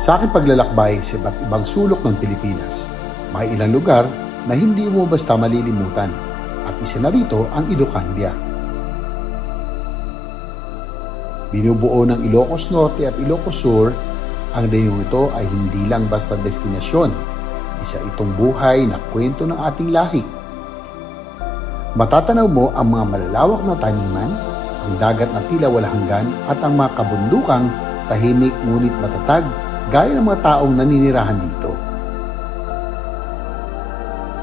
Sa aking paglalakbay sa iba't ibang sulok ng Pilipinas, may ilang lugar na hindi mo basta malilimutan at isa na rito ang Ilocandia. Binubuo ng Ilocos Norte at Ilocos Sur, ang reyong ito ay hindi lang basta destinasyon, isa itong buhay na kwento ng ating lahi. Matatanaw mo ang mga malalawak na taniman, ang dagat na tila walang hanggan at ang mga kabundukang tahimik ngunit matatag gaya ng mga taong naninirahan dito.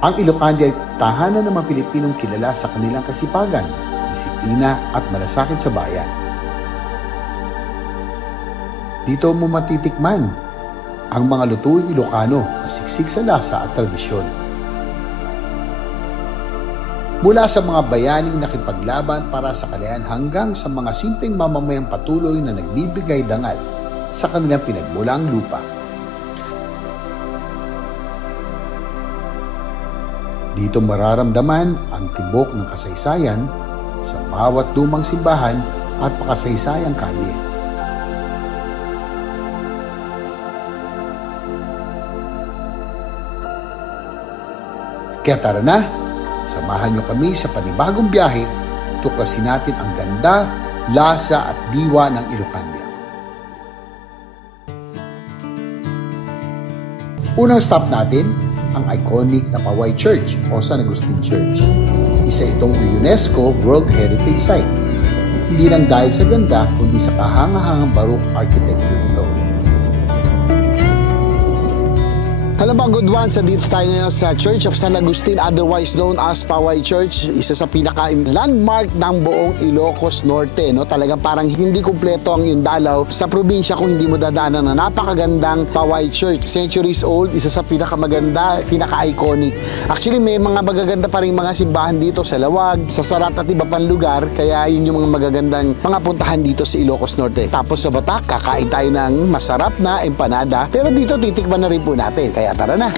Ang Ilocandia ay tahanan ng mga Pilipinong kilala sa kanilang kasipagan, disiplina at malasakit sa bayan. Dito mo matitikman ang mga lutuing Ilocano na siksik sa lasa at tradisyon. Mula sa mga bayaning nakipaglaban para sa kalayan hanggang sa mga simpleng mamamayang patuloy na nagbibigay dangal sa kanilang pinagmulang lupa. Dito mararamdaman ang tibok ng kasaysayan sa bawat lumang simbahan at pakasaysayang kalye. Kaya tara na, samahan niyo kami sa panibagong biyahe, tuklasin natin ang ganda, lasa at diwa ng Ilocandia. Unang stop natin, ang iconic na Paway Church o San Agustin Church. Isa itong UNESCO World Heritage Site. Hindi lang dahil sa ganda, kundi sa kahangahangang Baroque architecture nito. Hello mga good ones, dito tayo ngayon sa Church of San Agustin, otherwise known as Paway Church. Isa sa pinaka-landmark ng buong Ilocos Norte. No? Talagang parang hindi kumpleto ang iyong dalaw sa probinsya kung hindi mo dadaanan na napakagandang Paway Church. Centuries old, isa sa pinakamaganda, pinaka-iconic. Actually, may mga magaganda pa rin mga simbahan dito sa Lawag, sa Sarat at iba pang lugar. Kaya yun yung mga magagandang mga puntahan dito sa Ilocos Norte. Tapos sa Batak, kakain tayo ng masarap na empanada. Pero dito, titikman na rin po natin. Kaya tara na.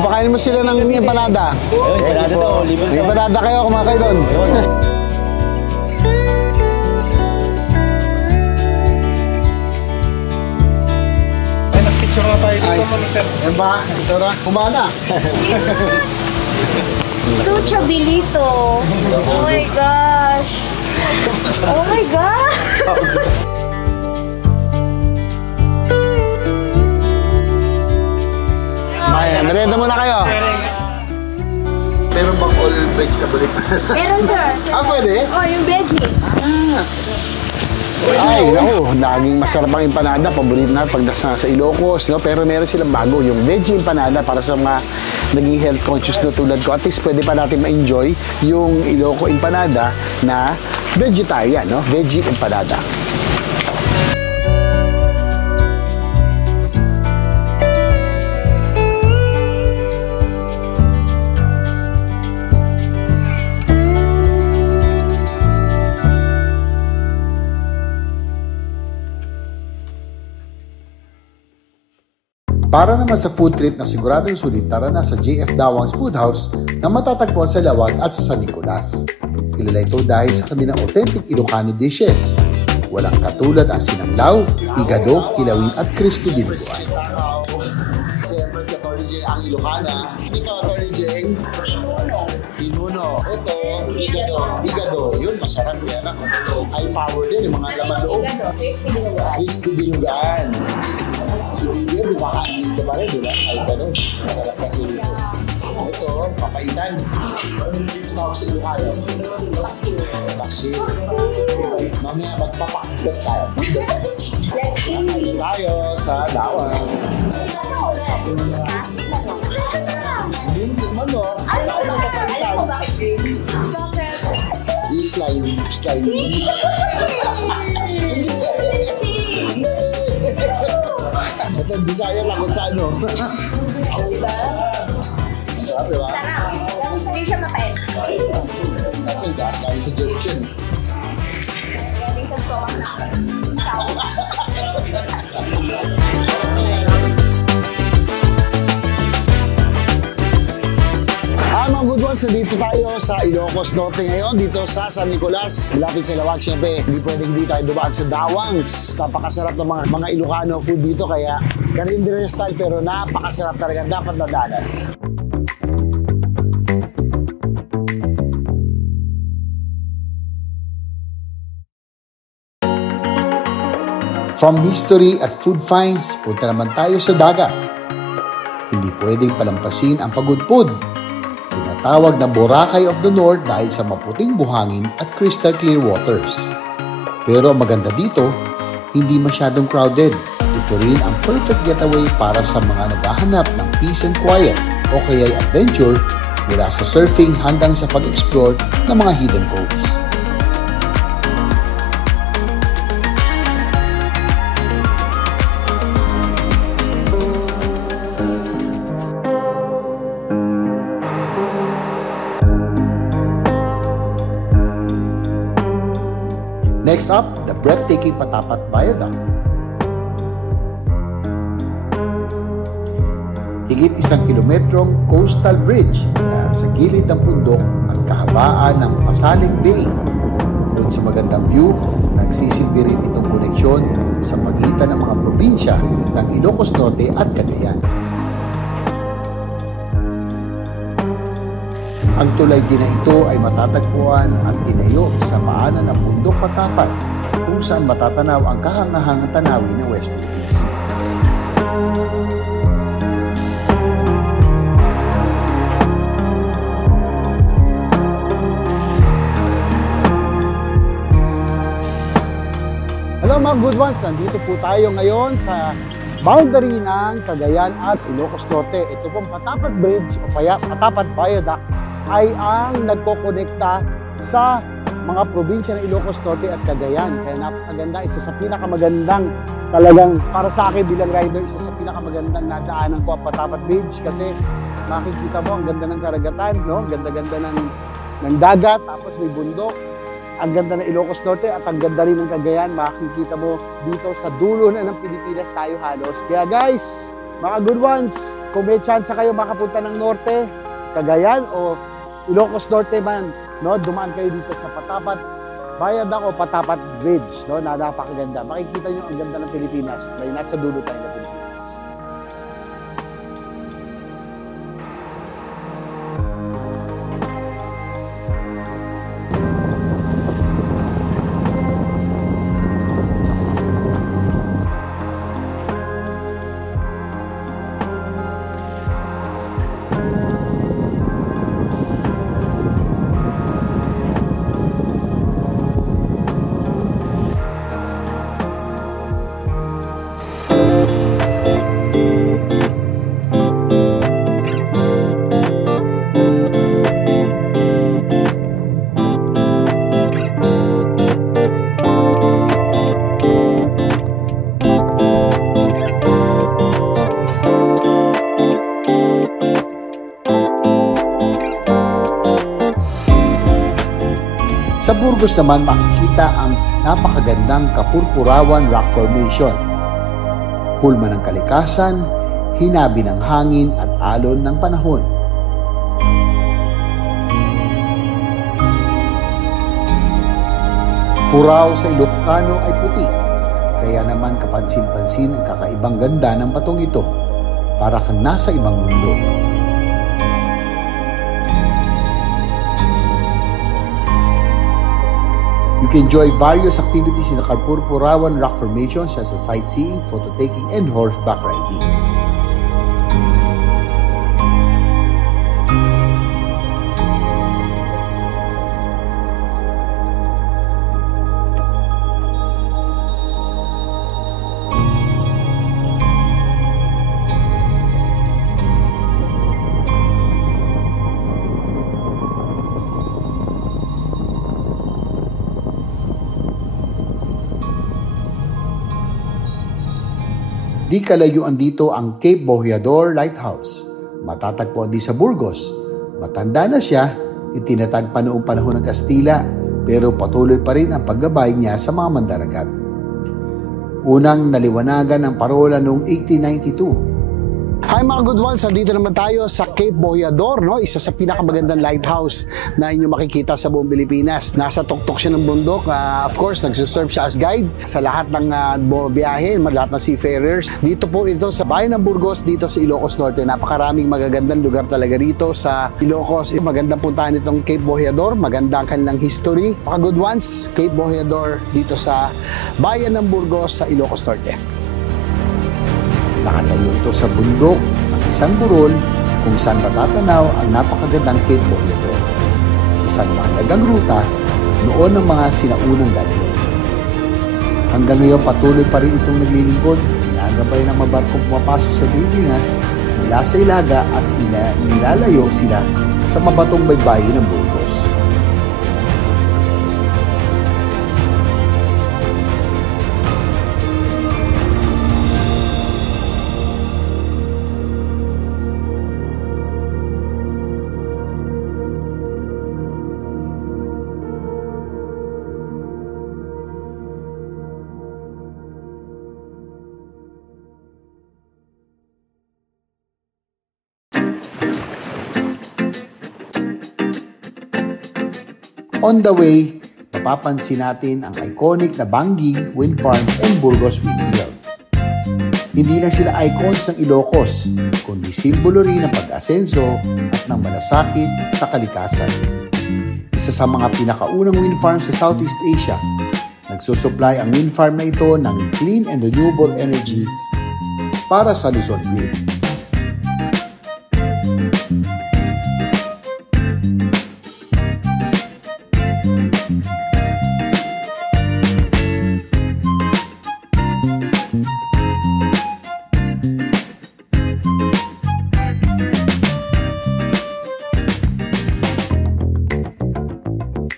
Pakainin mo sila ng empanada. Empanada to, libre. May empanada kayo, kumakay doon. Ay, nag-picture nga tayo dito, mami sir. Yan ba? Ito na. Kumana. Suchabilito. Oh my gosh. Oh my God. Maya, merenda muna kayo. Meron bang all vegetable? Meron sir. Pwede? Oh, yung veggie. Ay, naku, laging masarap ang empanada. Paborito na pag nasa Ilocos, no? Pero meron silang bago, yung veggie empanada para sa mga naging health conscious na tulad ko. At least pwede pa natin ma-enjoy yung Iloco empanada na vegetarian, no? Veggie empanada. Para naman sa food trip na siguradong sulit, tara na sa JF Dawang's Food House na matatagpuan sa Lawag at sa San Nicolas. Kilala ito dahil sa kanilang authentic Ilocano dishes. Walang katulad ang sinanglaw, igado, kilawin at crispy dinuguan. Siyempre si Atty. Jeng ang Ilocana. Ito, Atty. Jeng. Tinuno. Ito, igado. Yun, masarap yan. High power din, yung mga laman loob. Crispy dinuguan. Crispy dinuguan. Si Vivian, kumakain dito pa rin, di ba? Ay, ganun. Masarap kasi dito. Ito, papaitan. Ito tawag sa Ilocano. Paksiw. Paksiw. Mamaya magpapakbet tayo. Let's eat. Kain tayo sa Lawang. Hindi mo, no? Ano ko papaitan? Slime. Ito, Bisaya lagot sa ano? Diba? Sarap, diba? Sarap. Hindi siya mapait. Dapat, dahil suggestion. Galing sa stomach na. Mga good good ones, dito tayo sa Ilocos Norte ngayon, dito sa San Nicolas. Malapit sa Lawag, syempre, hindi pwedeng di tayo dumaan sa Dawangs. Napakasarap ng mga Ilocano food dito, kaya karinderya style pero napakasarap talaga, dapat nadaanan. From history at food finds, punta naman tayo sa dagat. Hindi pwedeng palampasin ang pagudpud. Tinatawag na Boracay of the North dahil sa maputing buhangin at crystal clear waters. Pero ang maganda dito, hindi masyadong crowded. Ito rin ang perfect getaway para sa mga naghahanap ng peace and quiet o kaya'y adventure mula sa surfing hanggang sa pag-explore ng mga hidden coves. Next up, the breathtaking Patapat Viaduct. Higit 1 kilometrong coastal bridge na sa gilid ng bundok at kahabaan ng Pasaling Bay. Bukod sa magandang view, nagsisilbi rin itong koneksyon sa pagitan ng mga probinsya ng Ilocos Norte at Cagayan. Ang tulay din na ito ay matatagpuan at tinayo sa paanan ng bundok Patapat kung saan matatanaw ang kahangahangang tanawin ng West Philippine Sea. Hello mga good ones, nandito po tayo ngayon sa boundary ng Cagayan at Ilocos Norte. Ito pong Patapat Bridge o Patapat Viaduct ay ang nagkokonekta sa mga probinsya ng Ilocos Norte at Cagayan. Kaya napakaganda, isa sa pinakamagandang talagang para sa akin bilang rider, isa sa pinakamagandang nadaanan ko ang Patapat Bridge kasi makikita mo ang ganda ng karagatan, no? Ganda-ganda ng dagat, tapos may bundok. Ang ganda ng Ilocos Norte at ang ganda rin ng Cagayan, makikita mo dito sa dulo na ng Pilipinas tayo halos. Kaya guys, mga good ones, kung may chance kayo makapunta ng Norte, Cagayan o Ilocos Norte man, no, dumaan kayo dito sa Patapat Viaduct o Patapat Bridge, no, na napakaganda. Makikita nyo ang ganda ng Pilipinas, na nasa dulo tayo ng Pilipinas. Sa Burgos naman makikita ang napakagandang Kapurpurawan Rock Formation. Hulma ng kalikasan, hinabi ng hangin at alon ng panahon. Purao sa Ilocano ay puti, kaya naman kapansin-pansin ang kakaibang ganda ng batong ito, para kang nasa ibang mundo. You can enjoy various activities in the Kapurpurawan Rock Formation such as sightseeing, photo taking, and horseback riding. Di kalayuan dito ang Cape Bohiador Lighthouse. Matatagpuan din sa Burgos. Matanda na siya, itinatag pa noong panahon ng Kastila, pero patuloy pa rin ang paggabay niya sa mga mandaragat. Unang naliwanagan ng parola noong 1892. Hi mga good ones, dito naman tayo sa Cape Boyador, no? Isa sa pinakamagandang lighthouse na inyo makikita sa buong Pilipinas. Nasa tuktok siya ng bundok. Of course, nagsuserve siya as guide sa lahat ng bumabiyahe, lahat ng seafarers. Dito po ito sa bayan ng Burgos, dito sa Ilocos Norte. Napakaraming magagandang lugar talaga rito sa Ilocos. Magandang puntahan itong Cape Boyador, magandang kanilang history. Mga good ones, Cape Boyador dito sa bayan ng Burgos sa Ilocos Norte. Nakatayo ito sa bundok ng isang burol kung saan matatanaw ang napakagandang Cape Boyador. Isang mahalagang ruta noon ng mga sinaunang galyon. Hanggang ngayon patuloy pa rin itong naglilingkod, ginagabay ng mga barkong pumapasok sa Pilipinas mula sa Ilaga at nilalayo sila sa mabatong baybayin ng Burgos. On the way, mapapansin natin ang iconic na Bangging Wind Farm and Burgos Windmills. Hindi lang sila icons ng Ilocos, kundi simbolo rin ng pag-asenso at ng malasakit sa kalikasan. Isa sa mga pinakaunang wind farm sa Southeast Asia, nagsusupply ang wind farm na ito ng clean and renewable energy para sa Luzon grid.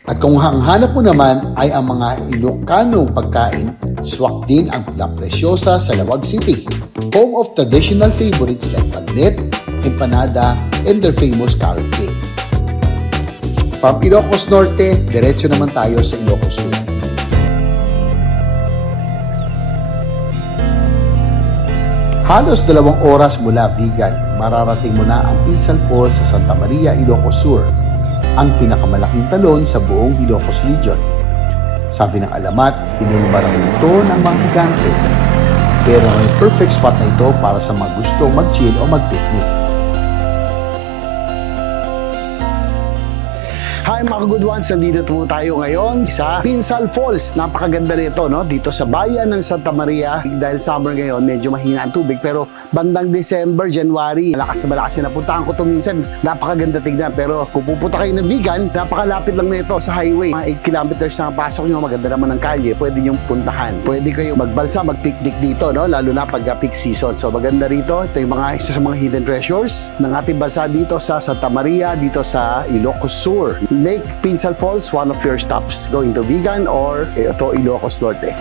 At kung ang hanap mo naman ay ang mga Ilocanong pagkain, swak din ang La Preciosa sa Lawag City, home of traditional favorites like Pagnet, Empanada, and their famous carrot cake. From Ilocos Norte, diretso naman tayo sa Ilocos Sur. Halos 2 oras mula Vigan, mararating mo na ang Pinsal Falls sa Santa Maria, Ilocos Sur, ang pinakamalaking talon sa buong Ilocos Region. Sabi ng alamat, hinulbarang ito ng mga higante. Pero may perfect spot na ito para sa mga gustong mag-chill o mag-picnic. Hi mga good ones, nandito po tayo ngayon sa Pinsal Falls. Napakaganda nito, no? Dito sa bayan ng Santa Maria. Dahil summer ngayon, medyo mahina ang tubig. Pero bandang December, January, malakas na malakas na napuntahan ko ito minsan. Napakaganda tignan. Pero kung pupunta kayo ng Vigan, napakalapit lang nito sa highway. Mga 8 kilometers na pasok nyo, maganda naman ang kalye. Pwede nyo puntahan. Pwede kayo magbalsa, mag-picnic dito, no? Lalo na pag peak season. So maganda rito. Ito yung isa sa mga hidden treasures ng ating bansa dito sa Santa Maria, dito sa Ilocos Sur. Lake Pinsal Falls, one of your stops going to Vigan or ito Ilocos Norte.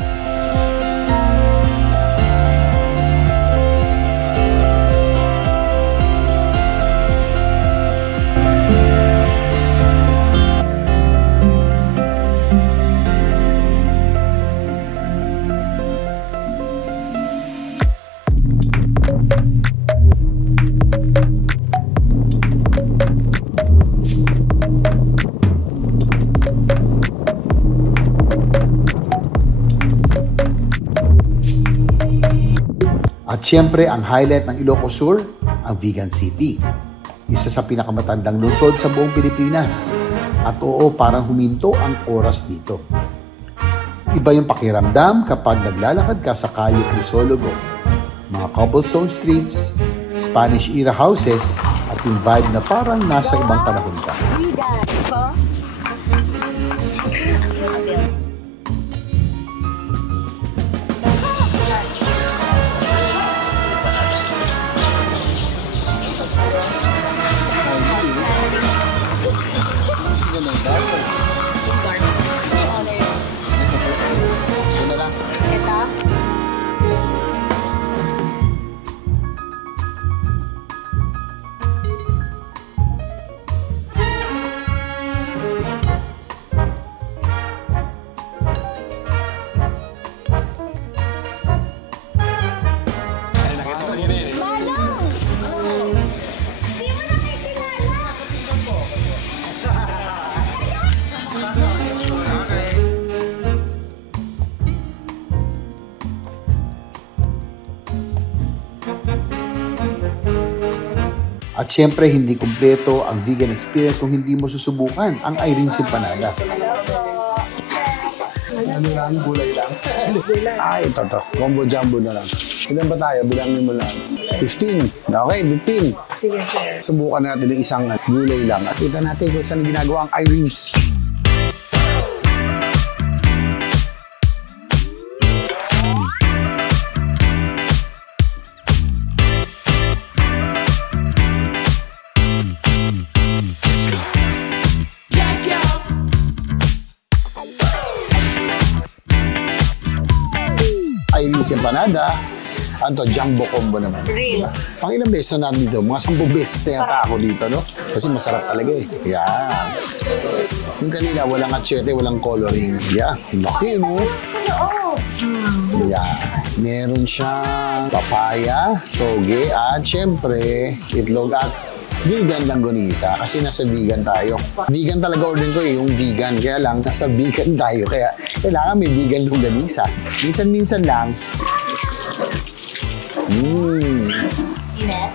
At siyempre, ang highlight ng Ilocos Sur, ang Vigan City. Isa sa pinakamatandang lungsod sa buong Pilipinas. At oo, parang huminto ang oras dito. Iba yung pakiramdam kapag naglalakad ka sa Calle Crisologo. Mga cobblestone streets, Spanish-era houses, at yung vibe na parang nasa ibang panahon ka. At syempre, hindi kumpleto ang vegan experience kung hindi mo susubukan ang Irene's Empanada. Ano lang, gulay lang. Ay, ito. Combo jumbo na lang. Ilan ba tayo? Bilangin mo lang. 15. Okay, 15. Sige, sir. Subukan natin yung isang gulay lang. At kita natin kung saan ginagawa ang Irene's. Irene's Empanada. Ano to? Jumbo combo naman. Real. Pang ilang beses na natin dito? Mga 10 beses na yata ako dito, no? Kasi masarap talaga eh. Yan. Yung kanila, walang atsete, walang coloring. Yan. Laki, no? Sa loob. Yan. Meron siyang papaya, toge, at syempre, itlog at vegan langgonisa. Kasi nasa vegan tayo. Vegan talaga order ko eh, yung vegan. Kaya lang, nasa vegan tayo. Kaya kailangan may vegan langgonisa. Minsan-minsan lang. Inet.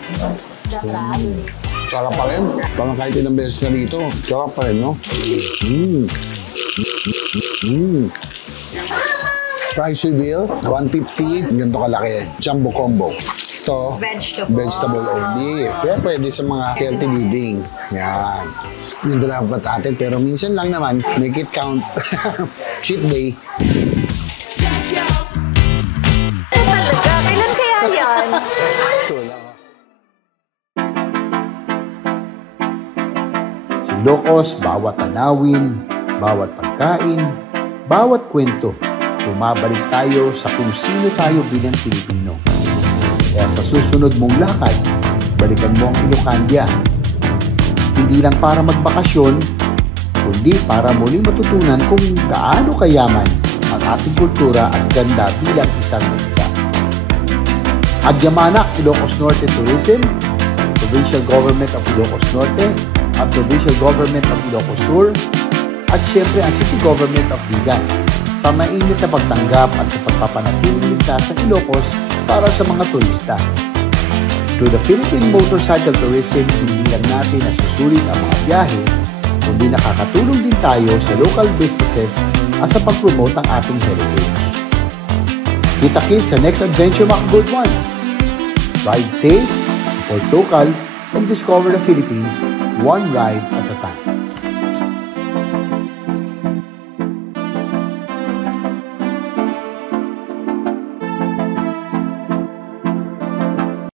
Dapat. Sarap pa rin. Parang kahit ilang beses na dito. Sarap pa rin, no? Price reveal, 150. Ganito kalaki. Jumbo combo. Ito, vegetable only. Kaya pwede sa mga healthy living. Yan. Yun dapat atin. Pero minsan lang naman, make it count. Cheat day. Talaga? Kailan kaya yan? Ito lang. Sa Ilocos, bawat tanawin, bawat pagkain, bawat kwento, bumabalik tayo sa kung sino tayo bilang Pilipino. Kaya sa susunod mong lakad, balikan mo ang Ilocandia. Hindi lang para magbakasyon, kundi para muling matutunan kung gaano kayaman ang ating kultura at ganda bilang isang bansa. Agyamanak, Ilocos Norte Tourism, Provincial Government of Ilocos Norte, at Provincial Government of Ilocos Sur, at syempre ang City Government of Vigan sa mainit na pagtanggap at sa pagpapanatiling ligtas ng Ilocos para sa mga turista. Through the Philippine Motorcycle Tourism, hindi lang natin nasusulit ang mga biyahe, kundi nakakatulong din tayo sa local businesses at sa pag-promote ng ating heritage. Kita-kits sa next adventure, mga good ones! Ride safe, support local, and discover the Philippines one ride at a time.